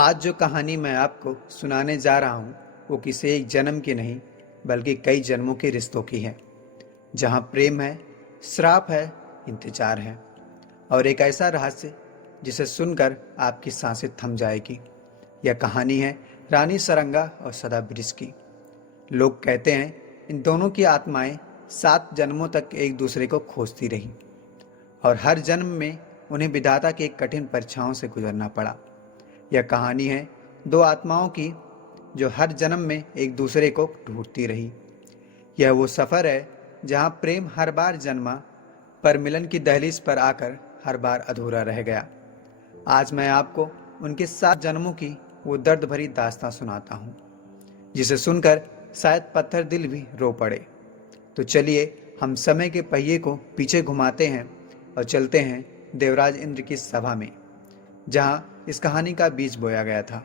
आज जो कहानी मैं आपको सुनाने जा रहा हूँ वो किसी एक जन्म की नहीं बल्कि कई जन्मों के रिश्तों की है। जहाँ प्रेम है, श्राप है, इंतजार है और एक ऐसा रहस्य जिसे सुनकर आपकी सांसें थम जाएगी। यह कहानी है रानी सरंगा और सदा ब्रिज की। लोग कहते हैं इन दोनों की आत्माएं 7 जन्मों तक एक दूसरे को खोजती रही और हर जन्म में उन्हें विधाता की कठिन परीक्षाओं से गुजरना पड़ा। यह कहानी है 2 आत्माओं की जो हर जन्म में एक दूसरे को ढूंढती रही। यह वो सफ़र है जहाँ प्रेम हर बार जन्मा पर मिलन की दहलीज पर आकर हर बार अधूरा रह गया। आज मैं आपको उनके 7 जन्मों की वो दर्द भरी दास्तां सुनाता हूँ जिसे सुनकर शायद पत्थर दिल भी रो पड़े। तो चलिए हम समय के पहिए को पीछे घुमाते हैं और चलते हैं देवराज इंद्र की सभा में, जहाँ इस कहानी का बीज बोया गया था।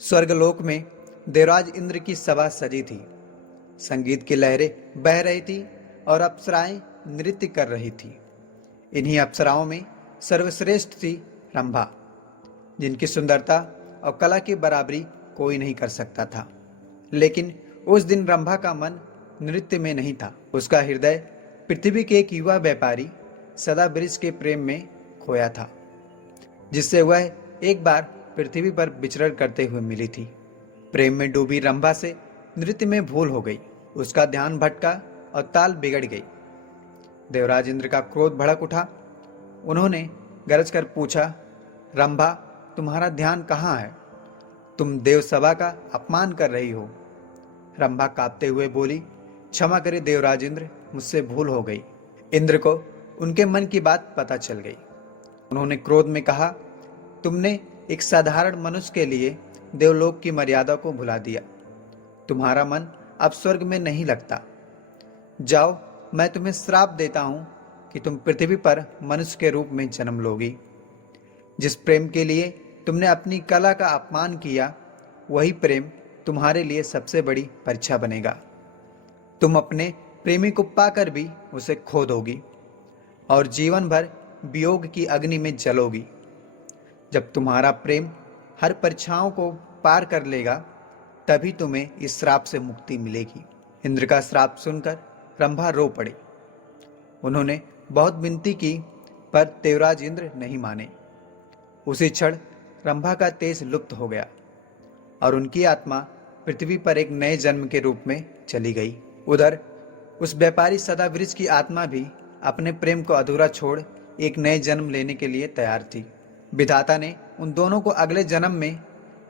स्वर्गलोक में देवराज इंद्र की सभा सजी थी। संगीत की लहरें बह रही थी और अप्सराएं नृत्य कर रही थी। इन्हीं अप्सराओं में सर्वश्रेष्ठ थी रंभा, जिनकी सुंदरता और कला की बराबरी कोई नहीं कर सकता था। लेकिन उस दिन रंभा का मन नृत्य में नहीं था। उसका हृदय पृथ्वी के एक युवा व्यापारी सदा ब्रिज के प्रेम में खोया था, जिससे वह एक बार पृथ्वी पर विचरण करते हुए मिली थी। प्रेम में डूबी रंभा से नृत्य में भूल हो गई। उसका ध्यान भटका और ताल बिगड़ गई। देवराज इंद्र का क्रोध भड़क उठा। उन्होंने गरज कर पूछा, रंभा, तुम्हारा ध्यान कहाँ है? तुम देव सभा का अपमान कर रही हो। रंभा कांपते हुए बोली, क्षमा करे देवराज इंद्र, मुझसे भूल हो गई। इंद्र को उनके मन की बात पता चल गई। उन्होंने क्रोध में कहा, तुमने एक साधारण मनुष्य के लिए देवलोक की मर्यादा को भुला दिया। तुम्हारा मन अब स्वर्ग में नहीं लगता। जाओ, मैं तुम्हें श्राप देता हूं कि तुम पृथ्वी पर मनुष्य के रूप में जन्म लोगी। जिस प्रेम के लिए तुमने अपनी कला का अपमान किया, वही प्रेम तुम्हारे लिए सबसे बड़ी परीक्षा बनेगा। तुम अपने प्रेमी को पाकर भी उसे खो दोगी और जीवन भर वियोग की अग्नि में जलोगी। जब तुम्हारा प्रेम हर परीक्षाओं को पार कर लेगा, तभी तुम्हें इस श्राप से मुक्ति मिलेगी। इंद्र का श्राप सुनकर रंभा रो पड़ी। उन्होंने बहुत विनती की, पर देवराज इंद्र नहीं माने। उसी क्षण रंभा का तेज लुप्त हो गया और उनकी आत्मा पृथ्वी पर एक नए जन्म के रूप में चली गई। उधर उस व्यापारी सदावृज की आत्मा भी अपने प्रेम को अधूरा छोड़ एक नए जन्म लेने के लिए तैयार थी। विधाता ने उन दोनों को अगले जन्म में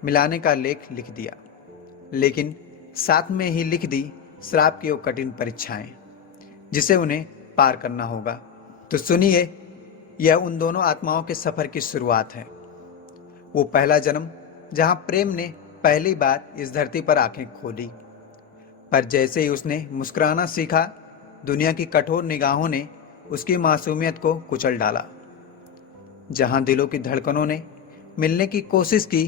मिलाने का लेख लिख दिया, लेकिन साथ में ही लिख दी श्राप की वो कठिन परीक्षाएं जिसे उन्हें पार करना होगा। तो सुनिए, यह उन दोनों आत्माओं के सफर की शुरुआत है। वो पहला जन्म जहां प्रेम ने पहली बार इस धरती पर आंखें खोली, पर जैसे ही उसने मुस्कुराना सीखा, दुनिया की कठोर निगाहों ने उसकी मासूमियत को कुचल डाला। जहां दिलों की धड़कनों ने मिलने की कोशिश की,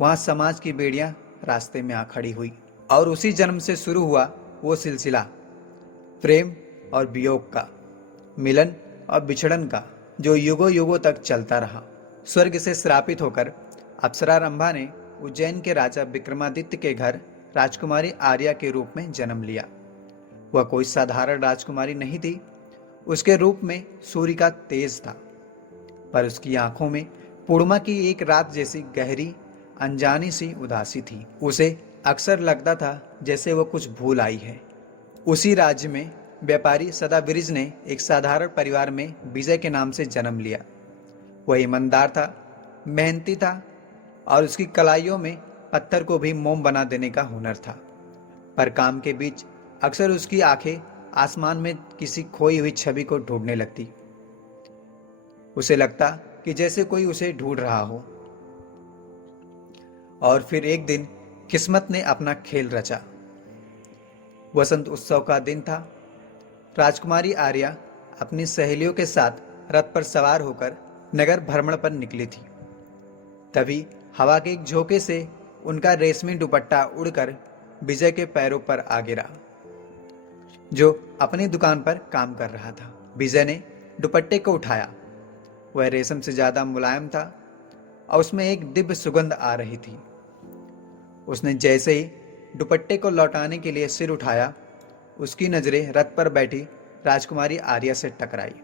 वहां समाज की बेड़ियां रास्ते में आ खड़ी हुई। और उसी जन्म से शुरू हुआ वो सिलसिला प्रेम और वियोग का, मिलन और बिछड़न का, जो युगों युगों तक चलता रहा। स्वर्ग से श्रापित होकर अप्सरा रंभा ने उज्जैन के राजा विक्रमादित्य के घर राजकुमारी आर्या के रूप में जन्म लिया। वह कोई साधारण राजकुमारी नहीं थी। उसके रूप में सूर्य का तेज था, पर उसकी आंखों में पूर्णिमा की एक रात जैसी गहरी अनजानी सी उदासी थी। उसे अक्सर लगता था जैसे वो कुछ भूल आई है। उसी राज्य में व्यापारी सदाब्रिज ने एक साधारण परिवार में विजय के नाम से जन्म लिया। वह ईमानदार था, मेहनती था और उसकी कलाइयों में पत्थर को भी मोम बना देने का हुनर था। पर काम के बीच अक्सर उसकी आंखें आसमान में किसी खोई हुई छवि को ढूंढने लगती। उसे लगता कि जैसे कोई उसे ढूंढ रहा हो। और फिर एक दिन किस्मत ने अपना खेल रचा। वसंत उत्सव का दिन था। राजकुमारी आर्या अपनी सहेलियों के साथ रथ पर सवार होकर नगर भ्रमण पर निकली थी। तभी हवा के एक झोंके से उनका रेशमी दुपट्टा उड़कर विजय के पैरों पर आ गिरा, जो अपनी दुकान पर काम कर रहा था। विजय ने दुपट्टे को उठाया। वह रेशम से ज्यादा मुलायम था और उसमें एक दिव्य सुगंध आ रही थी। उसने जैसे ही दुपट्टे को लौटाने के लिए सिर उठाया, उसकी नजरें रथ पर बैठी राजकुमारी आर्या से टकराई।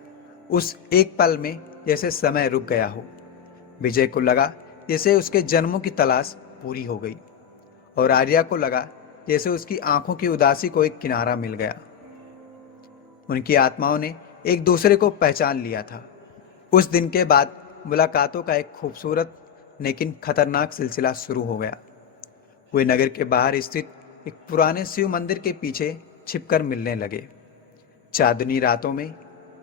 उस एक पल में जैसे समय रुक गया हो। विजय को लगा जैसे उसके जन्मों की तलाश पूरी हो गई, और आर्या को लगा जैसे उसकी आंखों की उदासी को एक किनारा मिल गया। उनकी आत्माओं ने एक दूसरे को पहचान लिया था। उस दिन के बाद मुलाकातों का एक खूबसूरत लेकिन खतरनाक सिलसिला शुरू हो गया। वे नगर के बाहर स्थित एक पुराने शिव मंदिर के पीछे छिपकर मिलने लगे। चांदनी रातों में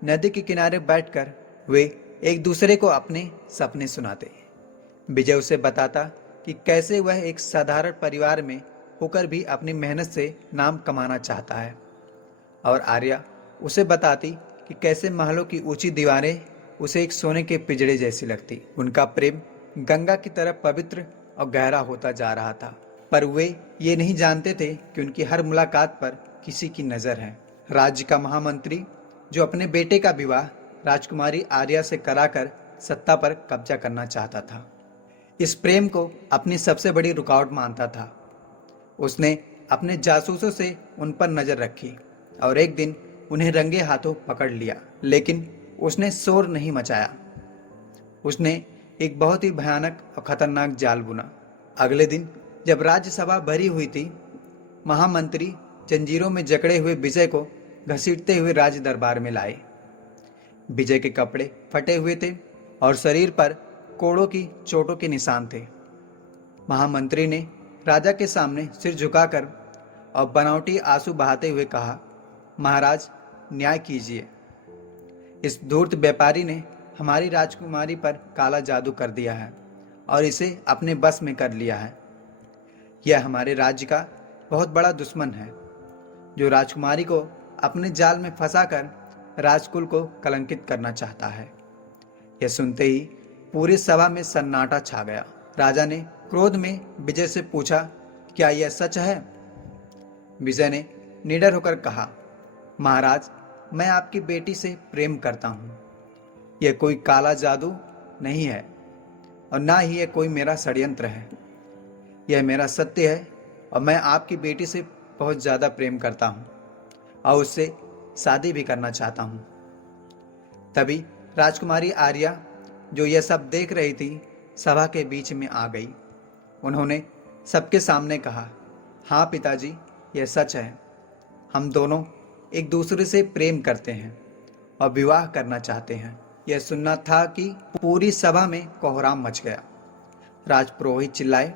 नदी के किनारे बैठकर वे एक दूसरे को अपने सपने सुनाते। विजय उसे बताता कि कैसे वह एक साधारण परिवार में होकर भी अपनी मेहनत से नाम कमाना चाहता है, और आर्या उसे बताती कि कैसे महलों की ऊंची दीवारें उसे एक सोने के पिंजड़े जैसी लगती। उनका प्रेम गंगा की तरह पवित्र और गहरा होता जा रहा था, पर वे ये नहीं जानते थे कि उनकी हर मुलाकात पर किसी की नज़र है। राज्य का महामंत्री, जो अपने बेटे का विवाह राजकुमारी आर्या से कराकर सत्ता पर कब्जा करना चाहता था, इस प्रेम को अपनी सबसे बड़ी रुकावट मानता था। उसने अपने जासूसों से उन पर नजर रखी और एक दिन उन्हें रंगे हाथों पकड़ लिया, लेकिन उसने शोर नहीं मचाया। उसने एक बहुत ही भयानक और खतरनाक जाल बुना। अगले दिन जब राज्यसभा भरी हुई थी, महामंत्री जंजीरों में जकड़े हुए विजय को घसीटते हुए राज दरबार में लाए। विजय के कपड़े फटे हुए थे और शरीर पर कोड़ों की चोटों के निशान थे। महामंत्री ने राजा के सामने सिर झुकाकर और बनावटी आंसू बहाते हुए कहा, महाराज, न्याय कीजिए। इस धूर्त व्यापारी ने हमारी राजकुमारी पर काला जादू कर दिया है और इसे अपने बस में कर लिया है। यह हमारे राज्य का बहुत बड़ा दुश्मन है, जो राजकुमारी को अपने जाल में फंसाकर राजकुल को कलंकित करना चाहता है। यह सुनते ही पूरी सभा में सन्नाटा छा गया। राजा ने क्रोध में विजय से पूछा, क्या यह सच है? विजय ने निडर होकर कहा, महाराज, मैं आपकी बेटी से प्रेम करता हूँ। यह कोई काला जादू नहीं है और ना ही यह कोई मेरा षड्यंत्र है। यह मेरा सत्य है और मैं आपकी बेटी से बहुत ज़्यादा प्रेम करता हूँ और उससे शादी भी करना चाहता हूँ। तभी राजकुमारी आर्या, जो यह सब देख रही थी, सभा के बीच में आ गई। उन्होंने सबके सामने कहा, हाँ पिताजी, यह सच है। हम दोनों एक दूसरे से प्रेम करते हैं और विवाह करना चाहते हैं। यह सुनना था कि पूरी सभा में कोहराम मच गया। राजपुरोहित चिल्लाए,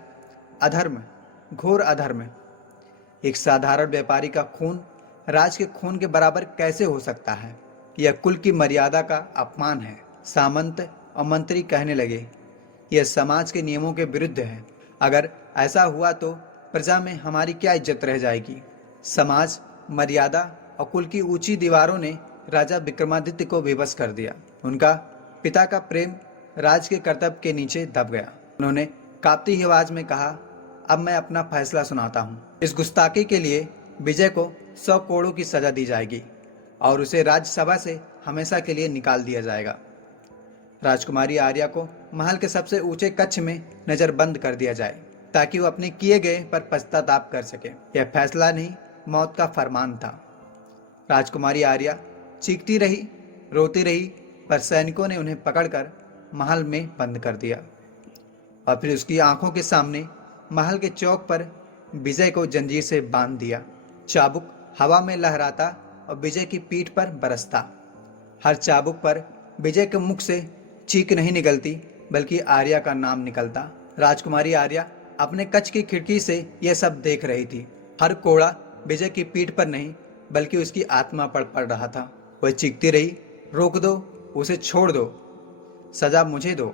अधर्म, घोर अधर्म। एक साधारण व्यापारी का खून राज के खून के बराबर कैसे हो सकता है? यह कुल की मर्यादा का अपमान है। सामंत और मंत्री कहने लगे, यह समाज के नियमों के विरुद्ध है। अगर ऐसा हुआ तो प्रजा में हमारी क्या इज्जत रह जाएगी? समाज, मर्यादा और कुल की ऊंची दीवारों ने राजा विक्रमादित्य को विवश कर दिया। उनका पिता का प्रेम राज के कर्तव्य के नीचे दब गया। उन्होंने कांपती ही आवाज में कहा, अब मैं अपना फैसला सुनाता हूँ। इस गुस्ताखी के लिए विजय को 100 करोड़ की सजा दी जाएगी और उसे राज्यसभा से हमेशा के लिए निकाल दिया जाएगा। राजकुमारी आर्या को महल के सबसे ऊंचे कक्ष में नजरबंद कर दिया जाए ताकि वो अपने किए गए पर पश्चाताप कर सके। यह फैसला नहीं, मौत का फरमान था। राजकुमारी आर्या चीखती रही, रोती रही, पर सैनिकों ने उन्हें पकड़कर महल में बंद कर दिया और फिर उसकी आंखों के सामने महल के चौक पर विजय को जंजीर से बांध दिया। चाबुक हवा में लहराता और विजय की पीठ पर बरसता। हर चाबुक पर विजय के मुख से चीख नहीं निकलती, बल्कि आर्या का नाम निकलता। राजकुमारी आर्या अपने कक्ष की खिड़की से यह सब देख रही थी। हर कोड़ा विजय की पीठ पर नहीं, बल्कि उसकी आत्मा पर पड़ रहा था। वह चीखती रही, रोक दो, उसे छोड़ दो, सजा मुझे दो।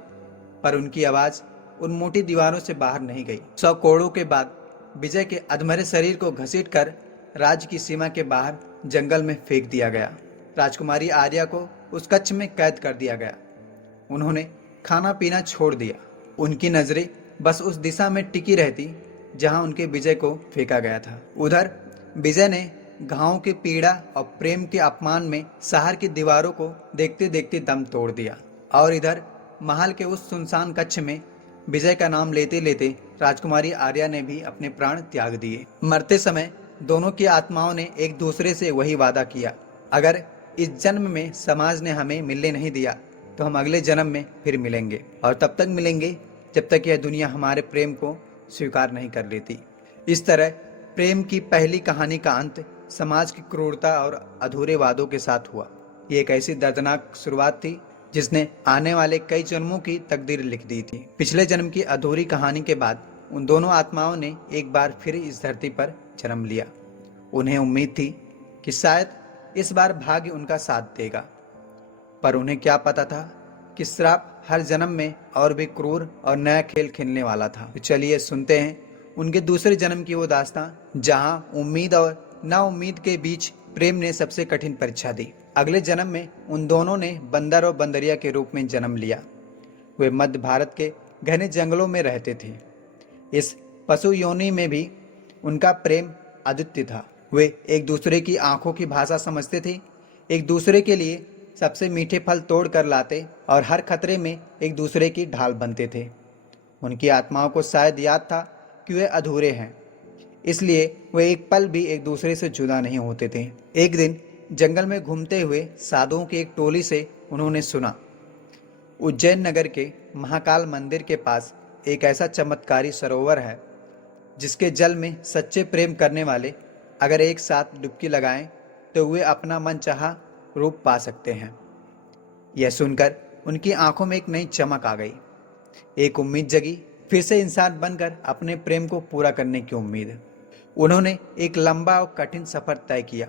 पर उनकी आवाज उन मोटी दीवारों से बाहर नहीं गई। 100 कोड़ों के बाद विजय के अधमरे शरीर को घसीटकर राज्य की सीमा के बाहर जंगल में फेंक दिया गया। राजकुमारी आर्या को उस कक्ष में कैद कर दिया गया। उन्होंने खाना पीना छोड़ दिया। उनकी नजरें बस उस दिशा में टिकी रहती जहां उनके विजय को फेंका गया था। उधर विजय ने घावों की पीड़ा और प्रेम के अपमान में शहर की दीवारों को देखते देखते दम तोड़ दिया, और इधर महल के उस सुनसान कक्ष में विजय का नाम लेते लेते राजकुमारी आर्या ने भी अपने प्राण त्याग दिए। मरते समय दोनों की आत्माओं ने एक दूसरे से वही वादा किया, अगर इस जन्म में समाज ने हमें मिलने नहीं दिया तो हम अगले जन्म में फिर मिलेंगे, और तब तक मिलेंगे जब तक यह दुनिया हमारे प्रेम को स्वीकार नहीं कर लेती। इस तरह प्रेम की पहली कहानी का अंत समाज की क्रूरता और अधूरे वादों के साथ हुआ। ये एक ऐसी दर्दनाक शुरुआत थी जिसने आने वाले कई जन्मों की तकदीर लिख दी थी। पिछले जन्म की अधूरी कहानी के बाद उन दोनों आत्माओं ने एक बार फिर इस धरती पर जन्म लिया। उन्हें उम्मीद थी कि शायद इस बार भाग्य उनका साथ देगा, पर उन्हें क्या पता था कि श्राप हर जन्म में और भी क्रूर और नया खेल खेलने वाला था। तो चलिए सुनते हैं उनके दूसरे जन्म की वो दास्तां जहां उम्मीद और नाउम्मीद के बीच प्रेम ने सबसे कठिन परीक्षा दी। अगले जन्म में उन दोनों ने बंदर और बंदरिया के रूप में जन्म लिया। वे मध्य भारत के घने जंगलों में रहते थे। इस पशु योनि में भी उनका प्रेम अद्वितीय था। वे एक दूसरे की आंखों की भाषा समझते थे, एक दूसरे के लिए सबसे मीठे फल तोड़ कर लाते और हर खतरे में एक दूसरे की ढाल बनते थे। उनकी आत्माओं को शायद याद था कि वे अधूरे हैं, इसलिए वे एक पल भी एक दूसरे से जुदा नहीं होते थे। एक दिन जंगल में घूमते हुए साधुओं की एक टोली से उन्होंने सुना, उज्जैन नगर के महाकाल मंदिर के पास एक ऐसा चमत्कारी सरोवर है जिसके जल में सच्चे प्रेम करने वाले अगर एक साथ डुबकी लगाएं तो वे अपना मनचाहा रूप पा सकते हैं। यह सुनकर उनकी आंखों में एक नई चमक आ गई। एक उम्मीद जगी, फिर से इंसान बनकर अपने प्रेम को पूरा करने की उम्मीद। उन्होंने एक लंबा और कठिन सफर तय किया।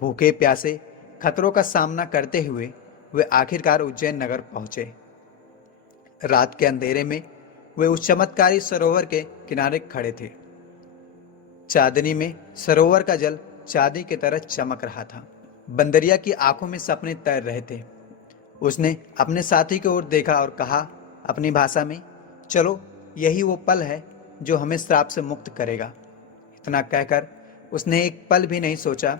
भूखे प्यासे खतरों का सामना करते हुए वे आखिरकार उज्जैन नगर पहुंचे। रात के अंधेरे में वे उस चमत्कारी सरोवर के किनारे खड़े थे। चांदनी में सरोवर का जल चांदी की तरह चमक रहा था। बंदरिया की आंखों में सपने तैर रहे थे। उसने अपने साथी की ओर देखा और कहा अपनी भाषा में, चलो यही वो पल है जो हमें श्राप से मुक्त करेगा। इतना कहकर उसने एक पल भी नहीं सोचा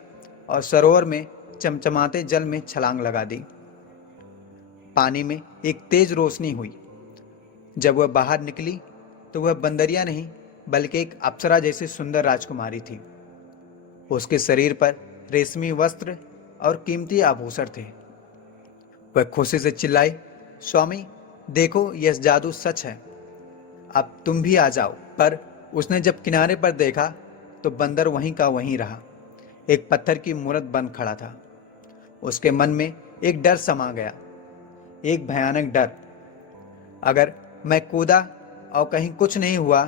और सरोवर में चमचमाते जल में छलांग लगा दी। पानी में एक तेज रोशनी हुई। जब वह बाहर निकली तो वह बंदरिया नहीं बल्कि एक अप्सरा जैसी सुंदर राजकुमारी थी। उसके शरीर पर रेशमी वस्त्र और कीमती आभूषण थे। वह खुशी से चिल्लाई, स्वामी देखो, यह जादू सच है, अब तुम भी आ जाओ। पर उसने जब किनारे पर देखा तो बंदर वहीं का वहीं रहा, एक पत्थर की मूरत बन खड़ा था। उसके मन में एक डर समा गया, एक भयानक डर। अगर मैं कूदा और कहीं कुछ नहीं हुआ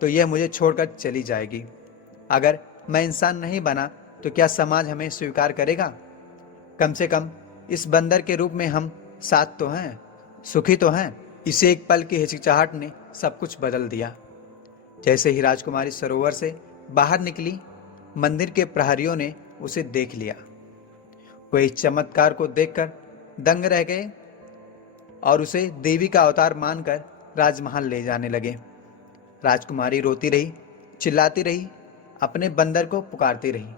तो यह मुझे छोड़कर चली जाएगी। अगर मैं इंसान नहीं बना तो क्या समाज हमें स्वीकार करेगा? कम से कम इस बंदर के रूप में हम साथ तो हैं, सुखी तो हैं। इसे एक पल की हिचकिचाहट ने सब कुछ बदल दिया। जैसे ही राजकुमारी सरोवर से बाहर निकली, मंदिर के प्रहरियों ने उसे देख लिया। वे इस चमत्कार को देखकर दंग रह गए और उसे देवी का अवतार मानकर राजमहल ले जाने लगे। राजकुमारी रोती रही, चिल्लाती रही, अपने बंदर को पुकारती रही,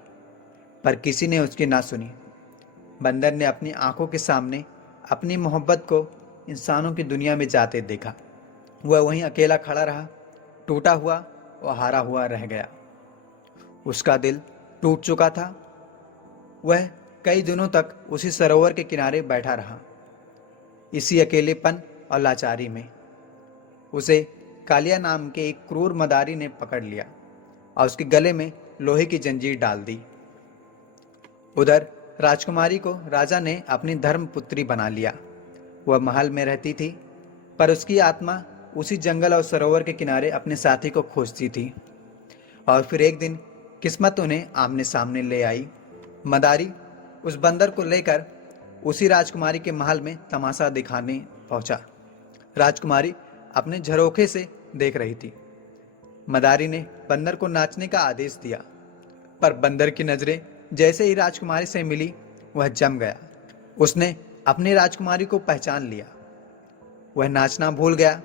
पर किसी ने उसकी ना सुनी। बंदर ने अपनी आंखों के सामने अपनी मोहब्बत को इंसानों की दुनिया में जाते देखा। वह वहीं अकेला खड़ा रहा, टूटा हुआ और हारा हुआ रह गया। उसका दिल टूट चुका था। वह कई दिनों तक उसी सरोवर के किनारे बैठा रहा, इसी अकेलेपन और लाचारी में। उसे कालिया नाम के एक क्रूर मदारी ने पकड़ लिया और उसके गले में लोहे की जंजीर डाल दी। उधर राजकुमारी को राजा ने अपनी धर्मपुत्री बना लिया। वह महल में रहती थी, पर उसकी आत्मा उसी जंगल और सरोवर के किनारे अपने साथी को खोजती थी। और फिर एक दिन किस्मत उन्हें आमने सामने ले आई। मदारी उस बंदर को लेकर उसी राजकुमारी के महल में तमाशा दिखाने पहुंचा। राजकुमारी अपने झरोखे से देख रही थी। मदारी ने बंदर को नाचने का आदेश दिया, पर बंदर की नजरें जैसे ही राजकुमारी से मिली, वह जम गया। उसने अपनी राजकुमारी को पहचान लिया। वह नाचना भूल गया,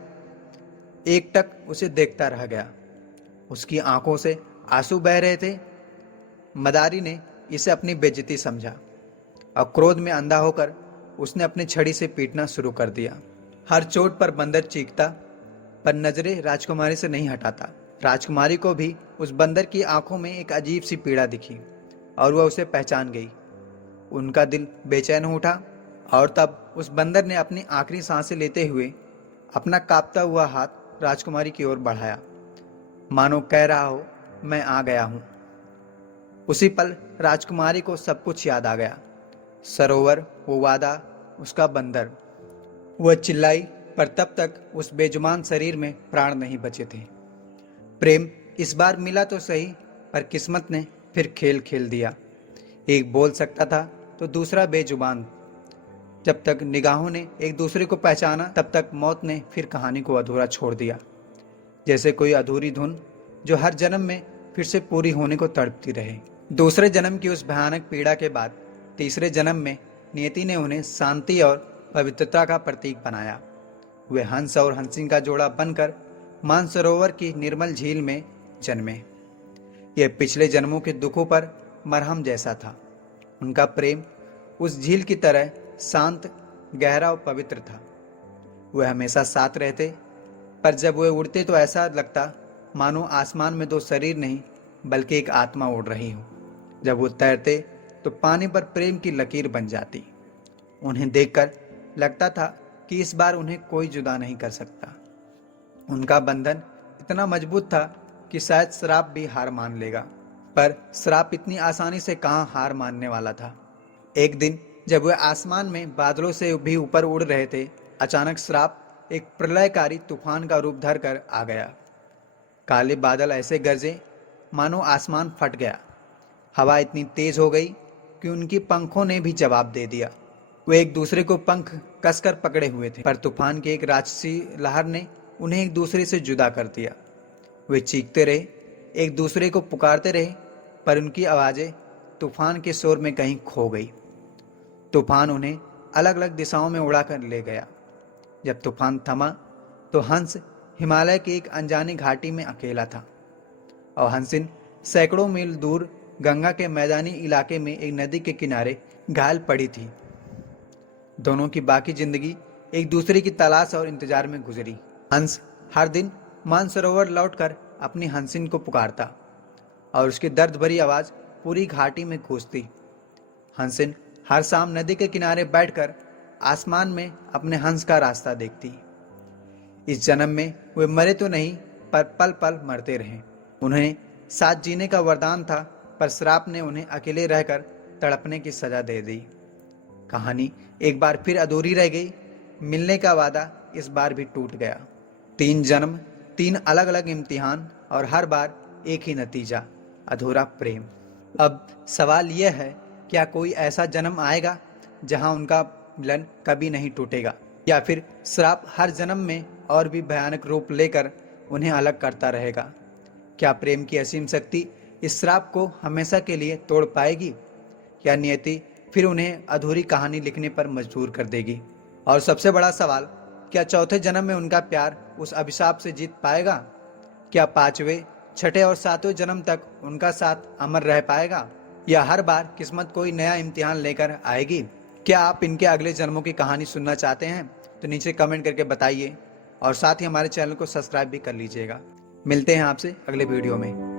एकटक उसे देखता रह गया। उसकी आंखों से आंसू बह रहे थे। मदारी ने इसे अपनी बेइज्जती समझा और क्रोध में अंधा होकर उसने अपनी छड़ी से पीटना शुरू कर दिया। हर चोट पर बंदर चीखता, पर नजरें राजकुमारी से नहीं हटाता। राजकुमारी को भी उस बंदर की आंखों में एक अजीब सी पीड़ा दिखी और वह उसे पहचान गई। उनका दिल बेचैन हो उठा और तब उस बंदर ने अपनी आखिरी सांसें लेते हुए अपना कांपता हुआ हाथ राजकुमारी की ओर बढ़ाया, मानो कह रहा हो, मैं आ गया हूं। उसी पल राजकुमारी को सब कुछ याद आ गया। सरोवर, वो वादा, उसका बंदर। वह चिल्लाई, पर तब तक उस बेजुबान शरीर में प्राण नहीं बचे थे। प्रेम इस बार मिला तो सही, पर किस्मत ने फिर खेल खेल दिया। एक बोल सकता था तो दूसरा बेजुबान। जब तक निगाहों ने एक दूसरे को पहचाना, तब तक मौत ने फिर कहानी को अधूरा छोड़ दिया। जैसे कोई अधूरी धुन जो हर जन्म में फिर से पूरी होने को तड़पती रहे। दूसरे जन्म की उस भयानक पीड़ा के बाद तीसरे जन्म में नियति ने उन्हें शांति और पवित्रता का प्रतीक बनाया। वे हंस और हंसिन का जोड़ा बनकर मानसरोवर की निर्मल झील में जन्मे। यह पिछले जन्मों के दुखों पर मरहम जैसा था। उनका प्रेम उस झील की तरह शांत, गहरा और पवित्र था। वे हमेशा साथ रहते, पर जब वे उड़ते तो ऐसा लगता मानो आसमान में दो शरीर नहीं बल्कि एक आत्मा उड़ रही हो। जब वो तैरते तो पानी पर प्रेम की लकीर बन जाती। उन्हें देखकर लगता था कि इस बार उन्हें कोई जुदा नहीं कर सकता। उनका बंधन इतना मजबूत था कि शायद श्राप भी हार मान लेगा, पर श्राप इतनी आसानी से कहाँ हार मानने वाला था। एक दिन जब वे आसमान में बादलों से भी ऊपर उड़ रहे थे, अचानक श्राप एक प्रलयकारी तूफान का रूप धर कर आ गया। काले बादल ऐसे गरजे मानो आसमान फट गया। हवा इतनी तेज हो गई कि उनकी पंखों ने भी जवाब दे दिया। वे एक दूसरे को पंख कसकर पकड़े हुए थे, पर तूफान की एक राक्षसी लहर ने उन्हें एक दूसरे से जुदा कर दिया। वे चीखते रहे, एक दूसरे को पुकारते रहे, पर उनकी आवाज़ें तूफान के शोर में कहीं खो गई। तूफान उन्हें अलग अलग दिशाओं में उड़ा कर ले गया। जब तूफान थमा तो हंस हिमालय की एक अनजानी घाटी में अकेला था और हंसिन सैकड़ों मील दूर गंगा के मैदानी इलाके में एक नदी के किनारे घायल पड़ी थी। दोनों की बाकी जिंदगी एक दूसरे की तलाश और इंतजार में गुजरी। हंस हर दिन मानसरोवर लौटकर अपनी हंसिन को पुकारता और उसकी दर्द भरी आवाज़ पूरी घाटी में गूंजती। हंसिन हर शाम नदी के किनारे बैठकर आसमान में अपने हंस का रास्ता देखती। इस जन्म में वे मरे तो नहीं, पर पल पल मरते रहे। उन्हें साथ जीने का वरदान था, पर श्राप ने उन्हें अकेले रहकर तड़पने की सजा दे दी। कहानी एक बार फिर अधूरी रह गई। मिलने का वादा इस बार भी टूट गया। 3 जन्म, 3 अलग अलग इम्तिहान और हर बार एक ही नतीजा, अधूरा प्रेम। अब सवाल यह है, क्या कोई ऐसा जन्म आएगा जहां उनका मिलन कभी नहीं टूटेगा, या फिर श्राप हर जन्म में और भी भयानक रूप लेकर उन्हें अलग करता रहेगा? क्या प्रेम की असीम शक्ति इस श्राप को हमेशा के लिए तोड़ पाएगी, या नियति फिर उन्हें अधूरी कहानी लिखने पर मजबूर कर देगी? और सबसे बड़ा सवाल, क्या चौथे जन्म में उनका प्यार उस अभिशाप से जीत पाएगा? क्या 5वें, 6ठे और 7वें जन्म तक उनका साथ अमर रह पाएगा, या हर बार किस्मत कोई नया इम्तिहान लेकर आएगी? क्या आप इनके अगले जन्मों की कहानी सुनना चाहते हैं? तो नीचे कमेंट करके बताइए और साथ ही हमारे चैनल को सब्सक्राइब भी कर लीजिएगा। मिलते हैं आपसे अगले वीडियो में।